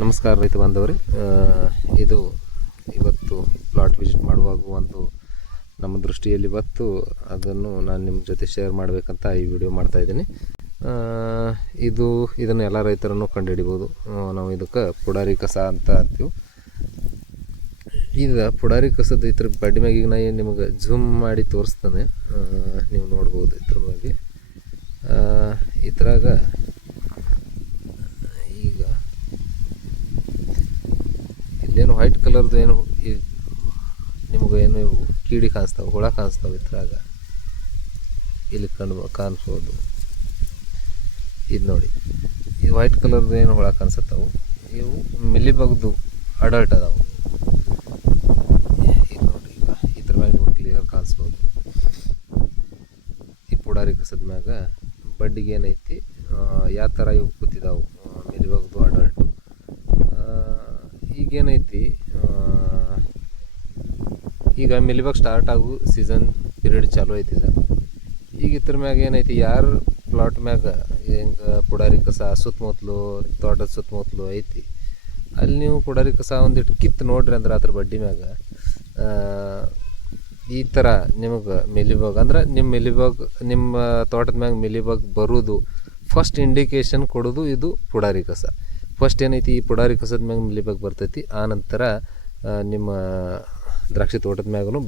ನಮಸ್ಕಾರ ರೈತ ಬಾಂಧವರೇ, ಇದು ಇವತ್ತು ಪ್ಲಾಟ್ ವಿಸಿಟ್ ಮಾಡುವಾಗ ಒಂದು ನಮ್ಮ ದೃಷ್ಟಿಯಲ್ಲಿ ಬತ್ತು ಅದನ್ನು ನಾನು ನಿಮ್ಮ ಜೊತೆ ಶೇರ್ ಮಾಡಬೇಕಂತ ಈ ವಿಡಿಯೋ ಮಾಡ್ತಾಯಿದ್ದೀನಿ. ಇದನ್ನು ಎಲ್ಲ ರೈತರನ್ನು ಕಂಡುಹಿಡಿಬೋದು. ನಾವು ಇದಕ್ಕೆ ಪುಡಾರಿ ಕಸ ಅಂತ ಅಂತೀವಿ. ಈಗ ಪುಡಾರಿ ಕಸದ ಇದ್ರ ಬಡ್ಡಿ ಮ್ಯಾಗ ಈಗ ನಾ ನಿಮಗೆ ಝೂಮ್ ಮಾಡಿ ತೋರಿಸ್ತಾನೆ, ನೀವು ನೋಡ್ಬೋದು. ಇದ್ರ ಬಗ್ಗೆ ಇದ್ರಾಗ ಈಗ ಇಲ್ಲೇನು ವೈಟ್ ಕಲರ್ದು ಏನು ನಿಮಗೇನು ಕೀಡಿ ಕಾಣಿಸ್ತಾವೆ, ಹುಳ ಕಾಣಿಸ್ತಾವೆ. ಇದ್ರಾಗ ಇಲ್ಲಿ ಕಾಣಿಸ್ಬೋದು. ಇದು ನೋಡಿ, ಇದು ವೈಟ್ ಕಲರ್ದು ಏನು ಹುಳ ಕಾಣಿಸುತ್ತಾವೆ, ಇವು ಮಿಲಿಬಗ್ದು ಅಡಲ್ಟ್ ಅದಾವೆ. ಇದು ನೋಡಿ, ಈಗ ಇದ್ರ ಮ್ಯಾಗ ನಿಮ್ಗೆ ಕ್ಲಿಯರ್ ಕಾಣಿಸ್ಬೋದು. ಈ ಪುಡಾರಿ ಕಸದ ಮ್ಯಾಗ ಬಡ್ಡಿಗೆ ಏನೈತಿ, ಯಾವ ಥರ ಇವು ಕೂತಿದ್ದಾವೆ ಮಿಲಿಬಗ್ದು ಅಡಲ್ಟು. ಈಗೇನೈತಿ, ಈಗ ಮಿಲಿಬಗ್ ಸ್ಟಾರ್ಟ್ ಆಗು ಸೀಸನ್ ಪೀರಿಯಡ್ ಚಾಲೂ ಐತಿದೆ. ಈಗ ಇದ್ರ ಮ್ಯಾಗ ಏನೈತಿ, ಯಾರು ಪ್ಲಾಟ್ ಮ್ಯಾಗ ಹಿಂಗೆ ಪುಡಾರಿ ಕಸ ಸುತ್ತಮುತ್ತಲು ತೋಟದ ಸುತ್ತಮುತ್ತಲು ಐತಿ, ಅಲ್ಲಿ ನೀವು ಪುಡಾರಿ ಕಸ ಒಂದಿಟ್ಟು ಕಿತ್ತು ನೋಡ್ರಿ ಅಂದ್ರೆ ಅದ್ರ ಬಡ್ಡಿ ಮ್ಯಾಗ ಈ ಥರ ನಿಮಗೆ ಮಿಲಿಬಗ್ ಅಂದ್ರೆ ನಿಮ್ಮ ತೋಟದ ಮ್ಯಾಗ ಮಿಲಿಬಗ್ ಬರೋದು ಫಸ್ಟ್ ಇಂಡಿಕೇಶನ್ ಕೊಡೋದು ಇದು ಪುಡಾರಿ ಕಸ. ಫಸ್ಟ್ ಏನೈತಿ, ಈ ಪುಡಾರಿ ಕಸದ ಮ್ಯಾಗ ಮಿಲಿಬಗ್ ಬರ್ತೈತಿ. ಆ ನಂತರ ನಿಮ್ಮ ದ್ರಾಕ್ಷಿ ತೋಟದ ಮ್ಯಾಗೂ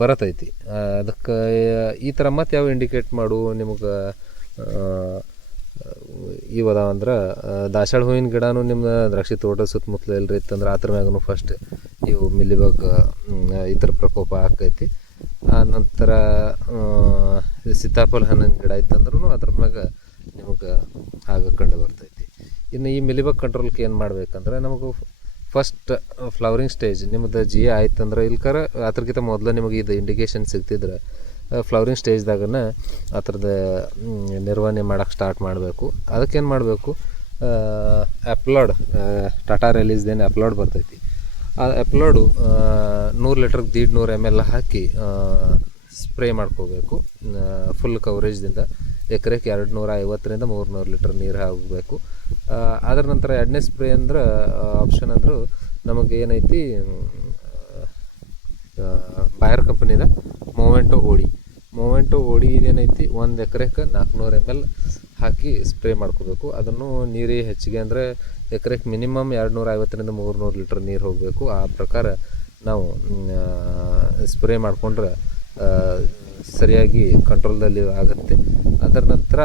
ಬರತೈತಿ. ಅದಕ್ಕೆ ಈ ಥರ ಮತ್ತು ಯಾವ ಇಂಡಿಕೇಟ್ ಮಾಡು ನಿಮಗೆ ಇವದ ಅಂದ್ರೆ ದಾಸಾಳ ಹೂವಿನ ಗಿಡನೂ ನಿಮ್ಮ ದ್ರಾಕ್ಷಿ ತೋಟದ ಸುತ್ತಮುತ್ತಲು ಎಲ್ಲರಿ ಇತ್ತಂದ್ರೆ ಅದ್ರ ಮ್ಯಾಗೂ ಫಸ್ಟ್ ಇವು ಮಿಲಿಬಗ್ ಇದ್ರ ಪ್ರಕೋಪ ಆಕೈತಿ. ಆ ನಂತರ ಸೀತಾಫಲ ಹಣ್ಣಿನ ಗಿಡ ಇತ್ತಂದ್ರೂ ಅದ್ರ ಮ್ಯಾಗ ನಿಮಗೆ ಆಗ ಕಂಡು ಬರ್ತೈತಿ. ಇನ್ನು ಈ ಮಿಲಿಬಗ್ ಕಂಟ್ರೋಲ್ಗೆ ಏನು ಮಾಡ್ಬೇಕಂದ್ರೆ, ನಮಗೂ ಫಸ್ಟ್ ಫ್ಲವರಿಂಗ್ ಸ್ಟೇಜ್ ನಿಮ್ಮದು ಜಿ ಆಯ್ತಂದ್ರೆ ಇಲ್ಕರ ಅದ್ರಕ್ಕಿಂತ ಮೊದಲು ನಿಮಗೆ ಇದು ಇಂಡಿಕೇಶನ್ ಸಿಗ್ತಿದ್ರೆ ಫ್ಲವರಿಂಗ್ ಸ್ಟೇಜ್ದಾಗನ ಆ ಥರದ ನಿರ್ವಹಣೆ ಮಾಡೋಕ್ಕೆ ಸ್ಟಾರ್ಟ್ ಮಾಡಬೇಕು. ಅದಕ್ಕೇನು ಮಾಡಬೇಕು, ಅಪ್ಲೋಡ್ ಟಾಟಾ ರಿಲೀಸ್ದೇನು ಅಪ್ಲೋಡ್ ಬರ್ತೈತಿ. ಆ ಅಪ್ಲೋಡು 100 ಲೀಟ್ರಿಗೆ 150 ml ಹಾಕಿ ಸ್ಪ್ರೇ ಮಾಡ್ಕೋಬೇಕು ಫುಲ್ ಕವರೇಜ್ದಿಂದ. ಎಕರೆಗೆ 250ರಿಂದ 300 ಲೀಟ್ರ್ ನೀರು ಹಾಕಬೇಕು. ಅದರ ನಂತರ ಎರಡನೇ ಸ್ಪ್ರೇ ಅಂದ್ರೆ ಆಪ್ಷನ್ ಅಂದರೂ ನಮಗೆ ಏನೈತಿ, ಬಾಯರ್ ಕಂಪನಿದ ಮೊಮೆಂಟೋ ಓಡಿ ಇದೇನೈತಿ 1 ಎಕರೆಗೆ 400 ml ಹಾಕಿ ಸ್ಪ್ರೇ ಮಾಡ್ಕೋಬೇಕು. ಅದನ್ನು ನೀರು ಹೆಚ್ಚಿಗೆ ಅಂದರೆ ಎಕರೆಗೆ ಮಿನಿಮಮ್ 250ರಿಂದ 300 ಲೀಟ್ರ್ ನೀರು ಹೋಗಬೇಕು. ಆ ಪ್ರಕಾರ ನಾವು ಸ್ಪ್ರೇ ಮಾಡಿಕೊಂಡ್ರೆ ಸರಿಯಾಗಿ ಕಂಟ್ರೋಲ್ದಲ್ಲಿ ಆಗುತ್ತೆ. ಅದರ ನಂತರ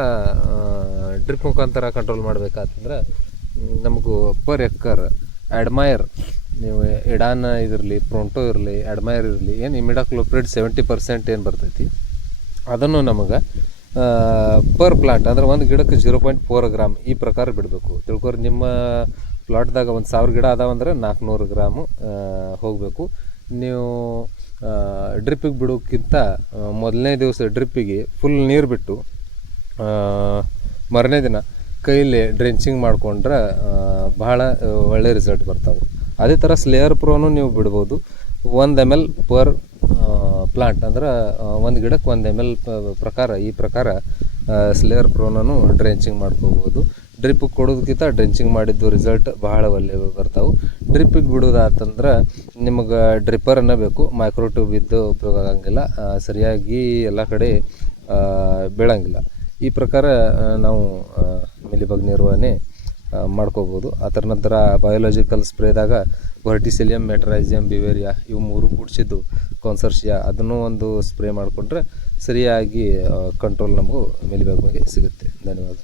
ಡ್ರಿಪ್ ಮುಖಾಂತರ ಕಂಟ್ರೋಲ್ ಮಾಡಬೇಕಾತಂದ್ರೆ ನಮಗೂ ಪರ್ ಎಕ್ಕರ್ ಅಡ್ಮೈರ್, ನೀವು ಎಡಾನ್ ಇದಿರಲಿ, ಪ್ರೋಂಟೋ ಇರಲಿ, ಅಡ್ಮೈರ್ ಇರಲಿ, ಏನು ಇಮಿಡಾಕ್ಲೋಪ್ರಿಡ್ 70% ಏನು ಬರ್ತೈತಿ ಅದನ್ನು ನಮಗೆ ಪರ್ ಪ್ಲಾಂಟ್ ಅಂದ್ರೆ ಒಂದು ಗಿಡಕ್ಕೆ 0.4 ಗ್ರಾಮ್ ಈ ಪ್ರಕಾರ ಬಿಡಬೇಕು. ತಿಳ್ಕೊರಿ, ನಿಮ್ಮ ಪ್ಲಾಟ್ದಾಗ 1000 ಗಿಡ ಅದಾವಂದ್ರೆ 400 ಗ್ರಾಮು ಹೋಗಬೇಕು. ನೀವು ಡ್ರಿಪ್ಪಿಗೆ ಬಿಡೋಕ್ಕಿಂತ ಮೊದಲನೇ ದಿವಸ ಡ್ರಿಪ್ಪಿಗೆ ಫುಲ್ ನೀರು ಬಿಟ್ಟು ಮರನೇ ದಿನ ಕೈಲಿ ಡ್ರೆಂಚಿಂಗ್ ಮಾಡಿಕೊಂಡ್ರೆ ಬಹಳ ಒಳ್ಳೆ ರಿಸಲ್ಟ್ ಬರ್ತಾವೆ. ಅದೇ ಥರ ಸ್ಲೇಯರ್ ಪ್ರೋನು ನೀವು ಬಿಡ್ಬೋದು. 1 ml ಪರ್ ಪ್ಲಾಂಟ್ ಅಂದ್ರೆ ಒಂದು ಗಿಡಕ್ಕೆ 1 ml ಪ್ರಕಾರ ಈ ಪ್ರಕಾರ ಸ್ಲೇಯರ್ ಪ್ರೋನೂ ಡ್ರೆಂಚಿಂಗ್ ಮಾಡ್ಕೋಬೋದು. ಡ್ರಿಪ್ಪಿಗೆ ಕೊಡೋದಕ್ಕಿಂತ ಡ್ರೆಂಚಿಂಗ್ ಮಾಡಿದ್ದು ರಿಸಲ್ಟ್ ಬಹಳ ಒಳ್ಳೆ ಬರ್ತಾವೆ. ಡ್ರಿಪ್ಪಿಗೆ ಬಿಡೋದಾತಂದ್ರೆ ನಿಮಗೆ ಡ್ರಿಪ್ಪರನ್ನು ಬೇಕು, ಮೈಕ್ರೋ ಟ್ಯೂಬ್ ಇದ್ದು ಉಪಯೋಗ ಆಗಂಗಿಲ್ಲ, ಸರಿಯಾಗಿ ಎಲ್ಲ ಕಡೆ ಬೀಳಂಗಿಲ್ಲ. ಈ ಪ್ರಕಾರ ನಾವು ಮಿಲಿಬಗ್ ನಿರ್ವಹಣೆ ಮಾಡ್ಕೋಬೋದು. ಅದರ ನಂತರ ಬಯೋಲಾಜಿಕಲ್ ಸ್ಪ್ರೇದಾಗ ವರ್ಟಿಸೆಲಿಯಂ, ಮೆಟರೈಸಿಯಂ, ಬಿವೇರಿಯಾ ಇವು 3 ಕೂಡಿಸಿದ್ದು ಕಾನ್ಸರ್ಷಿಯಾ ಅದನ್ನು ಒಂದು ಸ್ಪ್ರೇ ಮಾಡಿಕೊಂಡ್ರೆ ಸರಿಯಾಗಿ ಕಂಟ್ರೋಲ್ ನಮಗೂ ಮಿಲಿಬಗ್ ಬಗ್ಗೆ ಸಿಗುತ್ತೆ. ಧನ್ಯವಾದ.